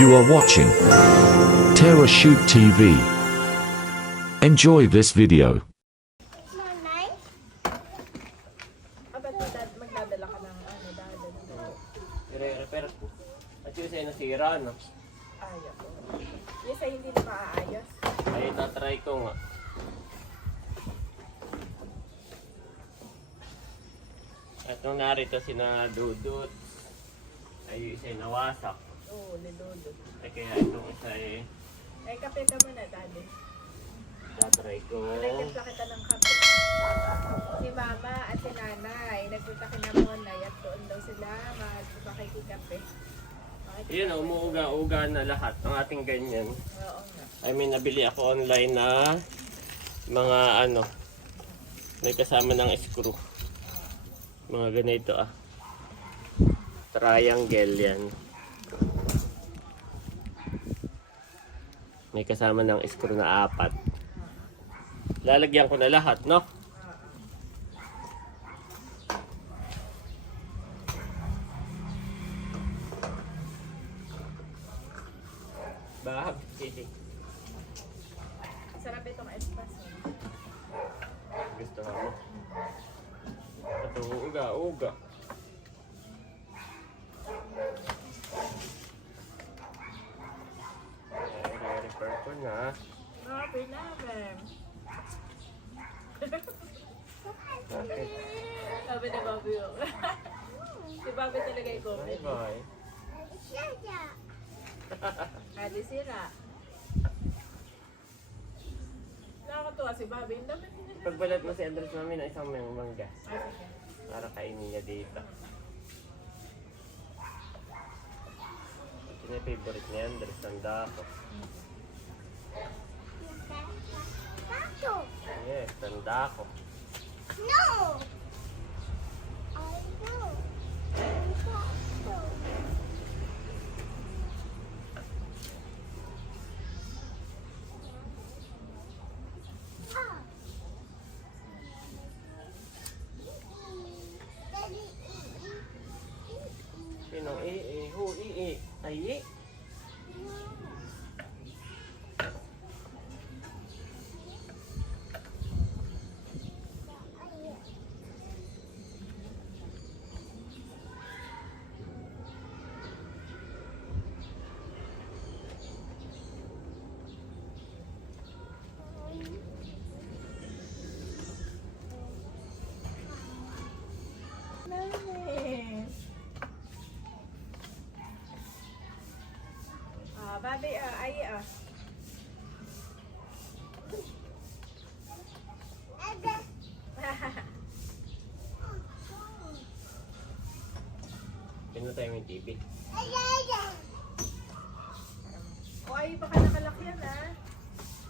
You are watching Terra Shoot TV. Enjoy this video. Nanay? Ba't magdadala ka ng dadala? I-repair ko. At yung sa'yo nasira, no? Ayaw ko. Yung sa'yo hindi na maaayos. Ay, tatry ko nga. At nung narito sina Dudut, ay yung isa'y nawasak. Oo, nilulod. Ay kaya itong isa'y Ay, kape ka muna, daddy. tatry ko. Nagtimpla kita ng kape. Si mama at si nanay, nagpunta kina Monay at doon daw sila makikikape. Yun, umuuga-uga na lahat ng ating ganyan. Oo nga. I mean, nabili ako online na mga may kasama ng screw. Mga ganito triangle yan. May kasama ng screw na 4. Lalagyan ko na lahat, no? Bahag, sige. Sarap itong espresso. Gusto mo? Ito, uga-uga. I-repair ko na. Kape namin. Bakit? Sabi ni Bobby yun. Si Bobby talaga yung coffee. Bye-bye. Adi sira. Nakakatuwa si Bobby. Ang dami niya. Pagbalat mo si Andres mami ng isang mangga. Sige. Para kainin niya dito. Ito na yung favorite ni Andres, tanda ako. Tato. Yes, tanda ako. No! I know. Tato. Ah. Daddy, Sinong hu, ay, Nice. Bobby, ay, pinutay mo yung TV. O ay, baka nakalakyan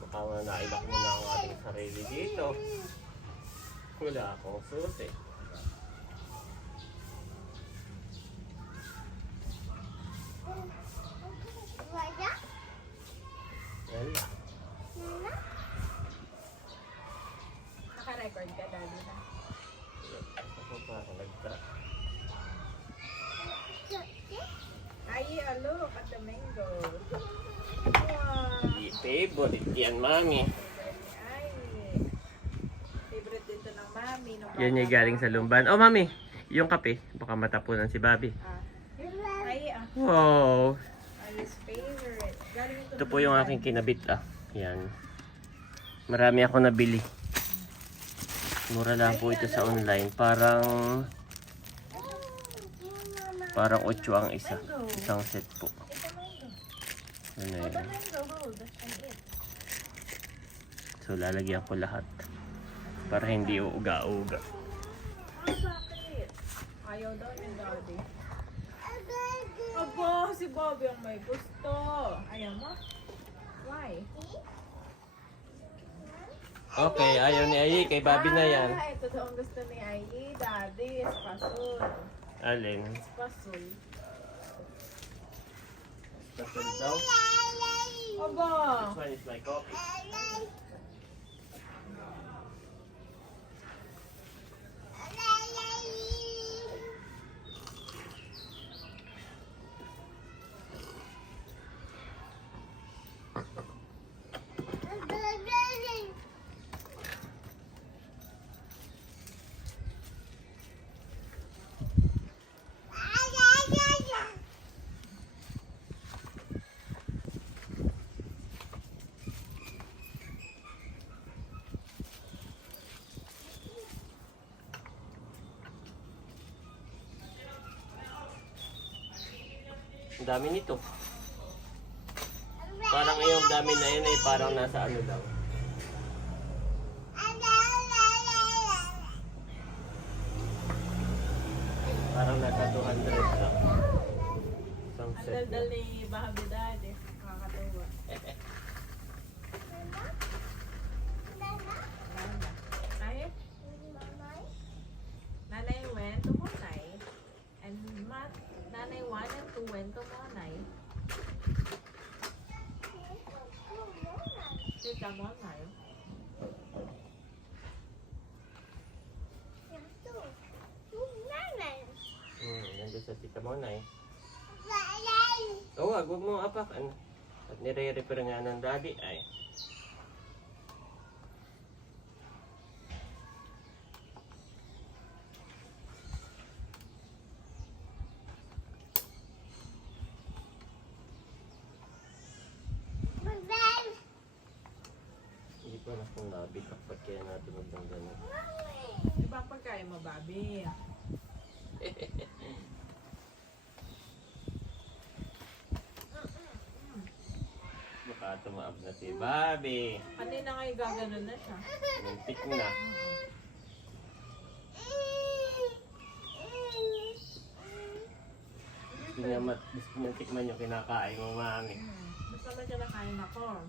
Baka nga nailak mo na ang ating sarili dito. Wala akong susi. Wala? Wala. Nana? Naka-record ka, daddy na. Ako pa ako nag-track. Ay, look at the mango. Wow. Favorite yan, mami. Ay, favorite dito ng mami. Nung Yan yung galing sa lumban. Oh, mami, yung kape. Baka matapunan si Bobby. Ay, Wow. his favorite. Galing Ito po yung aking kinabit Yan. Marami ako nabili. Mura lang po ito sa online. Parang 8 ang isa. Isang set po. Ano yun? mango, hold. And eat. So lalagyan ko lahat. Para hindi uuga-uga. Bakit? Ayaw daw yung daddy. Aba, si Bobby ang may gusto. Ayaw mo? Why? Okay, ayaw ni Ayi. Kay Bobby na yan. Ito daw ang gusto ni Ayi. Daddy, espasol. Alin? Espasol. Tapos daw. Aba! This one is my coffee. Ang dami nito. Parang yung dami na yun ay parang nasa ano daw. Parang nasa 200 lang. Isang Ang set. daldal ni Bahabi Daddy. Nakakatuwa. Nana. Ay, nanay went to Monay. And nanay 1 and 2 went to Monay. Tita Monay. Nandun sa tita mo na eh. Oo, wag mo apak. Ano? At nire-repair nga ng daddy ay. Hindi pa na kung nabitak pa kaya natunog ng gano'n. Ibang pagkain mo, Babi. Baka tumaab na si Bobby. Kanina nga gaganon na siya. Muntik na. Gusto niya tikman yung kinakain mo, mami. Basta ba siya nakain ako?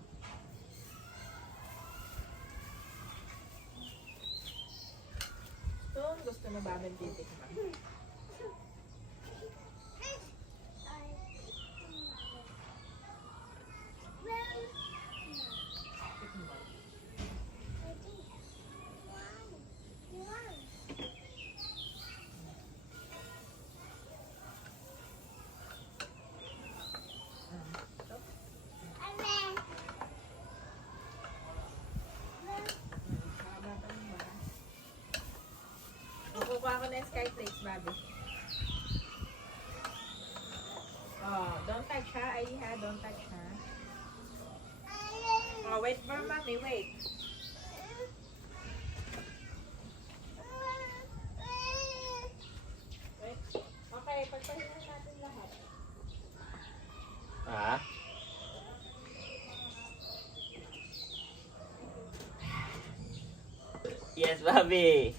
Ito, gusto na Babi titikman. Tikman. Ito. Haba pa yung bara. Kukuha ko na yung sky flakes, Babi. Oh, don't touch ha, Aiha. Don't touch ha. Oh, wait for mommy, wait. Wait. Okay, pagpahinga natin lahat. Ha? Yes, Bobby.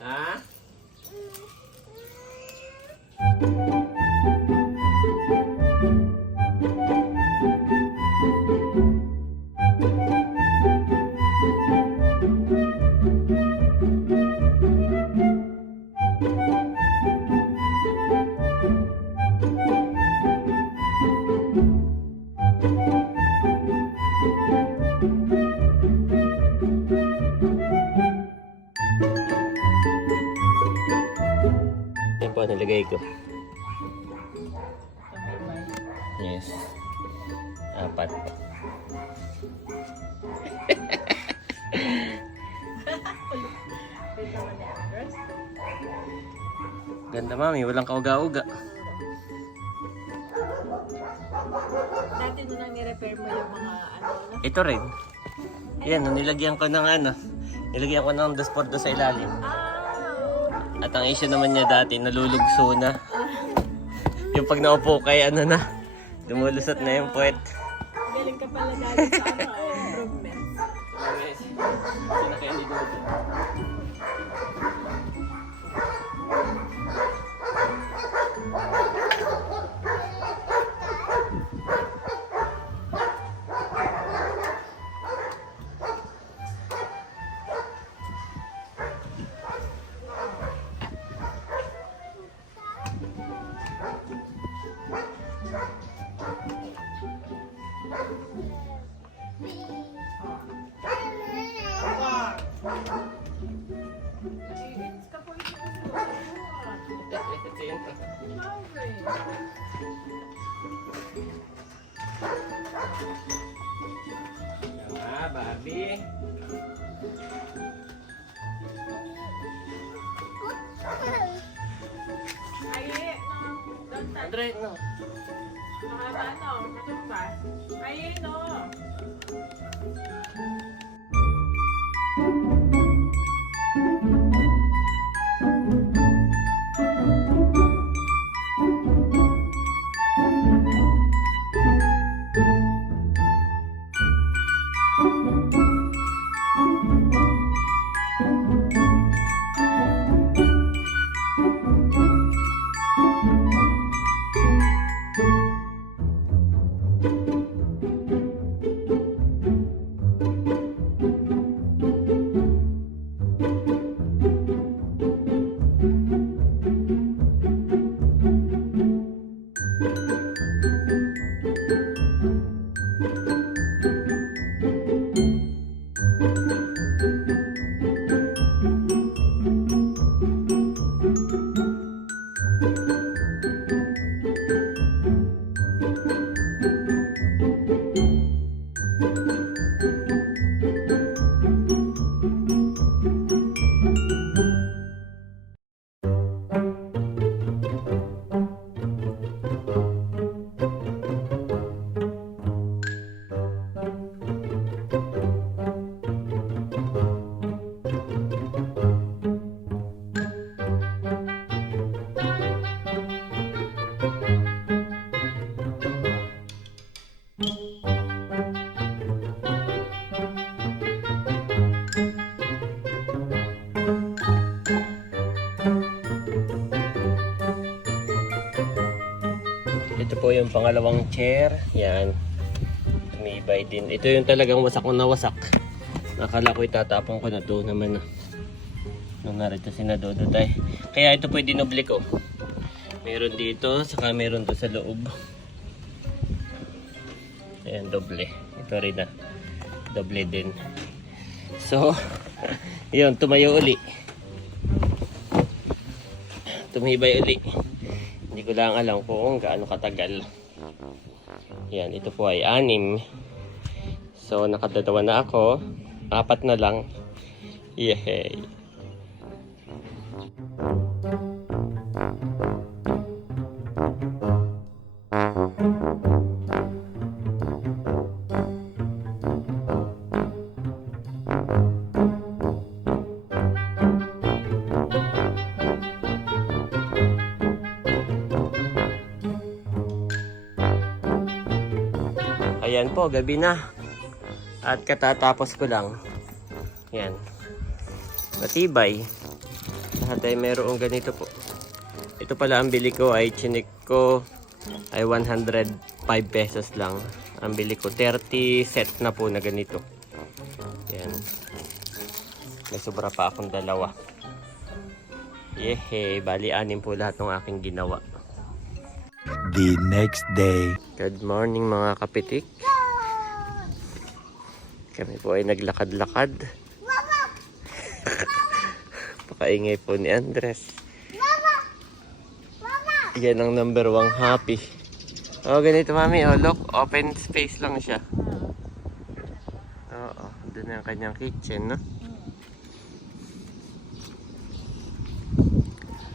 Ha? Yan po, nilagay ko. Yes. 4. Wait naman ni Andres. Ganda, mami. Walang kauga-uga. Dati mo nang ni-repair mo yung mga ano. Ito rin. Yan, nilagyan ko ng ano. Nilagyan ko ng 2x2 sa ilalim. At ang issue naman niya dati, nalulugso na. Yung pag naupo kay ano na, lumulusot na yung puwet. Galing ka pala dati sa improvements. Sino kaya hindi dito? It's kapoy siya. Tama, Bobby. Ay, no. Don't touch. Andre, no. Mahaba, no. Matong ba? Ay, no. Ito po yung pangalawang chair. Yan. Tumibay din. Ito yung talagang wasak na wasak. Nakala ko itatapon ko na doon naman. Nung narito sinadodotay. Kaya ito po yung dinoble ko. Meron dito, saka meron doon sa loob. Ayan, doble. Ito rin na. Doble din. So, yun, tumayo uli. Tumibay uli. Hindi ko lang alam kung gaano katagal. Yan, ito po ay 6. So, nakadalawa na ako. 4 na lang. Yehey! Ayan po, gabi na. At katatapos ko lang. Yan. Matibay. Lahat ay merong ganito po. Ito pala ang bili ko ay chinik ko ay 105 pesos lang. Ang bili ko 30 set na po na ganito. Yan. May sobra pa akong 2. Yehey, bali 6 po lahat ng aking ginawa. The next day. Good morning mga kapitik. Kami po ay naglakad-lakad. Pakaingay po ni Andres. Yan ang number 1 happy. Oh, ganito mami. Oh, look. Open space lang siya. Oo. Doon ang kanyang kitchen, no?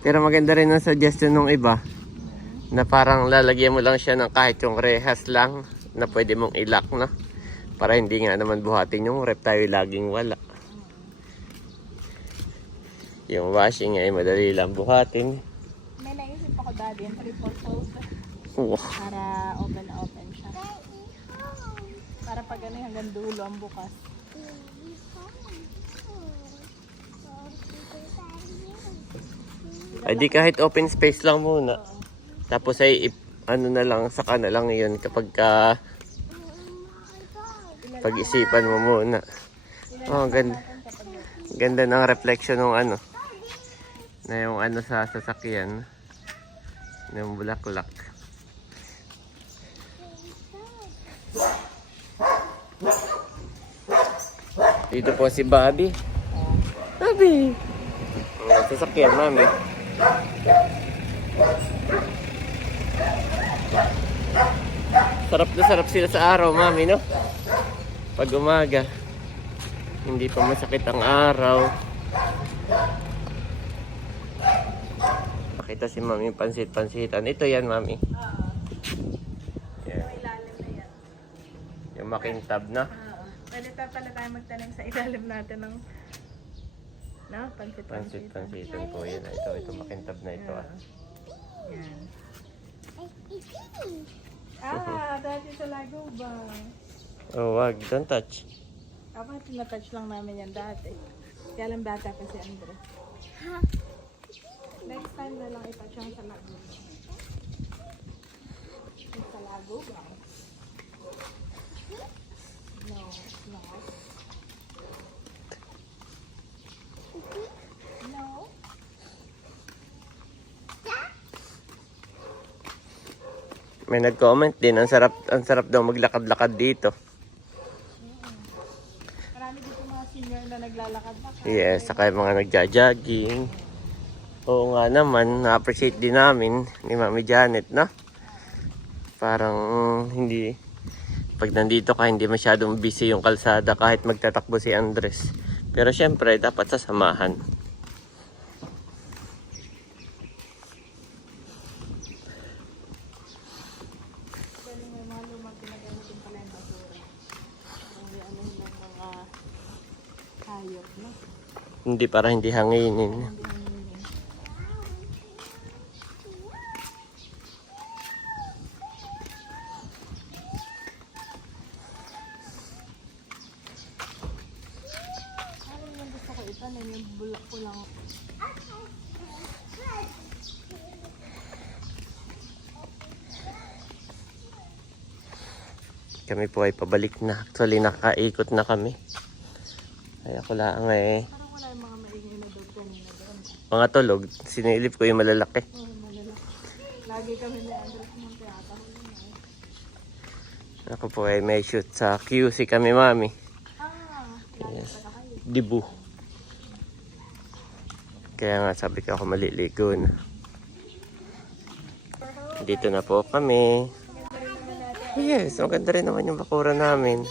Pero maganda rin ang suggestion ng iba. Na parang lalagyan mo lang siya ng kahit yung rehas lang. Na pwede mong ilock, no? Para hindi nga naman buhatin yung rep tayo laging wala. Yung washing ay madali lang buhatin. May naisip ako dati yung triple fold. Wow. Para open na open siya. Para pag ano hanggang dulo ang bukas. Ay di kahit open space lang muna. Tapos ay ano na lang, saka na lang yun kapag pag-isipan mo muna. Oh, ganda. Ganda ng reflection ng ano. Na yung ano sa sasakyan. Yung bulaklak. Dito po si Bobby. Bobby! Sasakyan, mami. Sarap na sarap sila sa araw, mami, no? Pag umaga, hindi pa masakit ang araw. Makita si mami pansit-pansitan. Ito yan, mami. Yan. Ilalim na yan. Yung makintab na. Pwede pa pala tayo magtanim sa ilalim natin ng pansit-pansit. Pansit-pansitan po yan. Ito makintab na ito. Yan. Dati sa lago ba? Oh, wag. Don't touch. Kapag tinatouch lang namin yan dati. Kaya lang bata pa si Andres. Next time na lang itouch ang sa lago. Sa lago ba? No, no. No. May nag-comment din. Ang sarap daw maglakad-lakad dito. Marami dito mga senior na naglalakad-lakad. Yes, saka yung mga nagja-jogging. Oo nga naman, na-appreciate din namin ni Mami Janet, no? Parang hindi, pag nandito ka, hindi masyadong busy yung kalsada kahit magtatakbo si Andres. Pero syempre, dapat sasamahan. Galing may mga lumang ginagamit yung pala yung basura. May ano ng mga hayop, no? Hindi, para hindi hanginin. Parang yung gusto ko itanim, yung bulak ko lang. Kami po ay pabalik na. Actually, nakaikot na kami. Kaya ko lang eh. Parang wala yung mga maingay na dog kanina doon. Mga tulog, sinilip ko yung malalaki. Oo, malala. Lagi kami ni Andres Monte ata. Ako po ay may shoot sa QC kami, Mami. Yes. Dibu. Kaya nga sabi ko ako maliligo na. Dito na po kami. Yes, maganda rin naman yung bakura namin.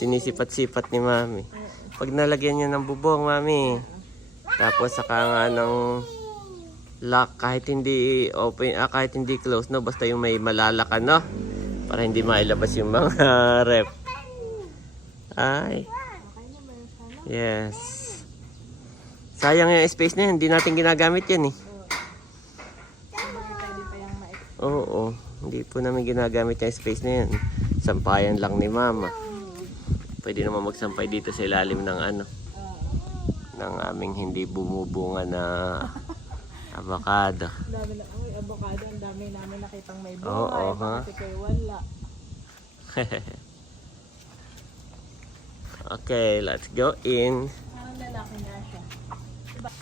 Sinisipat-sipat ni Mami. Pag nalagyan niya ng bubong, Mami. Tapos saka nga ng lock, kahit hindi open, kahit hindi close, no? Basta yung may malalakan, no? Para hindi mailabas yung mga rep. Ay. Yes. Sayang yung space na yun. Hindi natin ginagamit yan eh. Oo. Hindi po namin ginagamit yung space na yan. Sampayan lang ni Mama. Pwede naman magsampay dito sa ilalim ng ano. Ng aming hindi bumubunga na avocado. Ang dami na, uy, avocado, ang dami namin nakitang may bunga. Oo, ha? Kasi kayo wala. Okay, let's go in. Parang lalaki nga siya.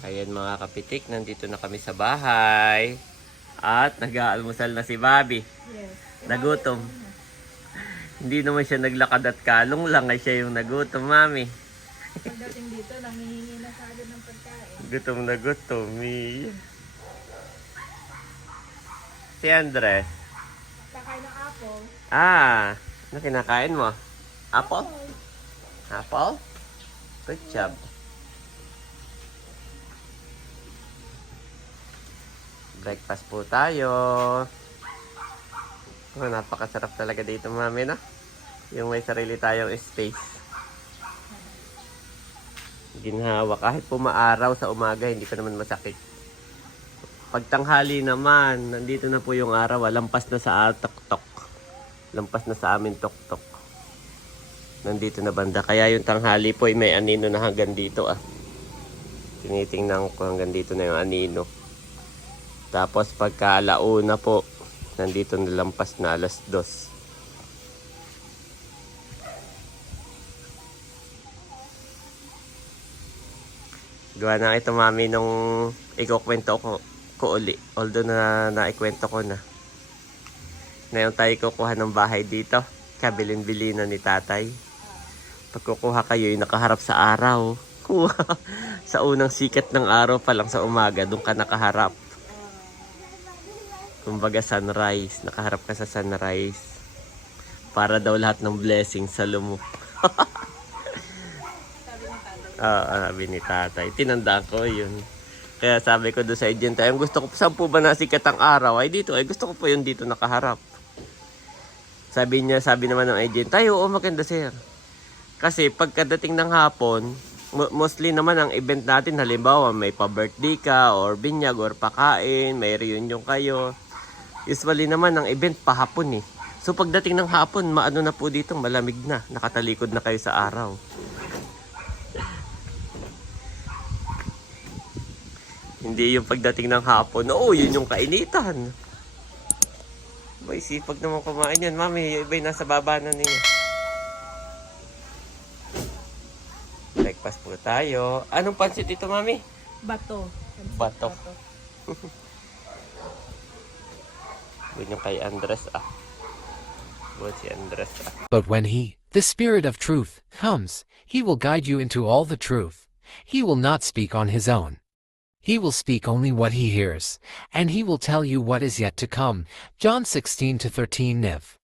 Ayan mga kapitik, nandito na kami sa bahay. At nag-aalmusal na si Bobby. Yes. Nagutom. Hindi naman siya naglakad at kalong lang ay siya yung nagutom, Mami. Pagdating dito, nangihingi na sa agad ng pagkain. Gutom na gutom. Si Andres. Kakain ng apple. Ano kinakain mo? Apple? Apple? Good job. Breakfast po tayo. Oh, napakasarap talaga dito, Mami, no? Yung may sarili tayong space. Ginhawa. Kahit pumaaraw sa umaga, hindi pa naman masakit. Pagtanghali naman, nandito na po yung araw. Lampas na sa tok-tok. Lampas na sa amin tok-tok. Nandito na banda. Kaya yung tanghali po ay may anino na hanggang dito, Tinitingnan ko hanggang dito na yung anino. Tapos pagka alauna po, nandito na lampas na 2:00. Gawa na ito, Mami, nung ikukwento ko uli. Although na naikwento ko na. Ngayon tayo kukuha ng bahay dito. Kabilin-bilinan ni tatay. Pag kukuha kayo, yung nakaharap sa araw. Kuha. Sa unang sikat ng araw pa lang sa umaga, doon ka nakaharap. Kumbaga sunrise. Nakaharap ka sa sunrise. Para daw lahat ng blessings sa lumo. Sabi ni tatay. Tinandaan ko yun. Kaya sabi ko doon sa agent, ay gusto ko, saan po ba nasikat ang araw? Ay dito, ay gusto ko po yun dito nakaharap. Sabi naman ng agent, ay oo, maganda sir. Kasi pagkadating ng hapon, mostly naman ang event natin, halimbawa may pa-birthday ka, or binyag, or pakain, may reunion kayo. Usually naman ang event pahapon eh. So pagdating ng hapon, maano na po dito, malamig na. Nakatalikod na kayo sa araw. Hindi yung pagdating ng hapon, yun yung kainitan. May sipag naman kumain yan, Mami. Yung iba'y nasa baba na niya. Breakfast po tayo. Anong pansit ito, Mami? Bato. Bato. Yun yung kay Andres, Buwan si Andres, But when he, the Spirit of truth, comes, he will guide you into all the truth. He will not speak on his own. He will speak only what he hears, and he will tell you what is yet to come. John 16 to 13 Niv.